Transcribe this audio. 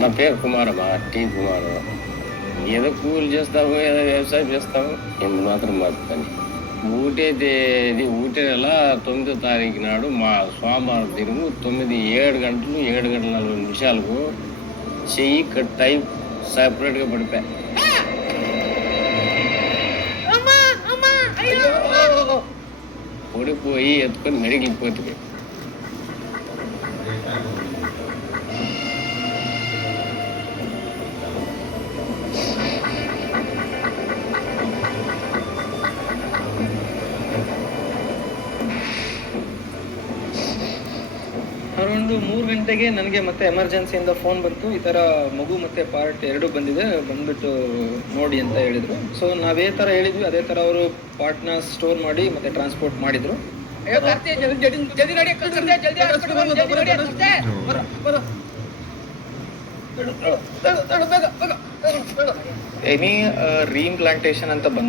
నా పేరు కుమారమ్మా, టీ కుమారు. ఏదో కూలి చేస్తావు, ఏదో వ్యవసాయం చేస్తావు, ఎందు మాత్రం బతుకని. ఊటే నెల 9వ తారీఖు నాడు మా సోమవారం తిరుగు 7 గంటలు 7:40 చెయ్యి కట్ అయి సపరేట్గా పడిపోయా. పడిపోయి ఎత్తుకొని మెడికల్ పోతుంది. ಅರೌಂಡ್ 3 ಗಂಟೆಗೆ ನನಗೆ ಮತ್ತೆ ಎಮರ್ಜೆನ್ಸಿಯಿಂದ ಫೋನ್ ಬಂತು, ಈ ಥರ ಮಗು ಮತ್ತು ಪಾರ್ಟ್ 2 ಬಂದಿದೆ, ಬಂದ್ಬಿಟ್ಟು ನೋಡಿ ಅಂತ ಹೇಳಿದರು. ಸೊ ನಾವೇ ಥರ ಹೇಳಿದ್ವಿ ಅದೇ ಥರ ಅವರು ಪಾರ್ಟ್ನ ಸ್ಟೋರ್ ಮಾಡಿ ಮತ್ತು ಟ್ರಾನ್ಸ್ಪೋರ್ಟ್ ಮಾಡಿದರು. ಎನಿ ರೀಇಂಪ್ಲಾಂಟೇಷನ್ ಅಂತ ಬಂದ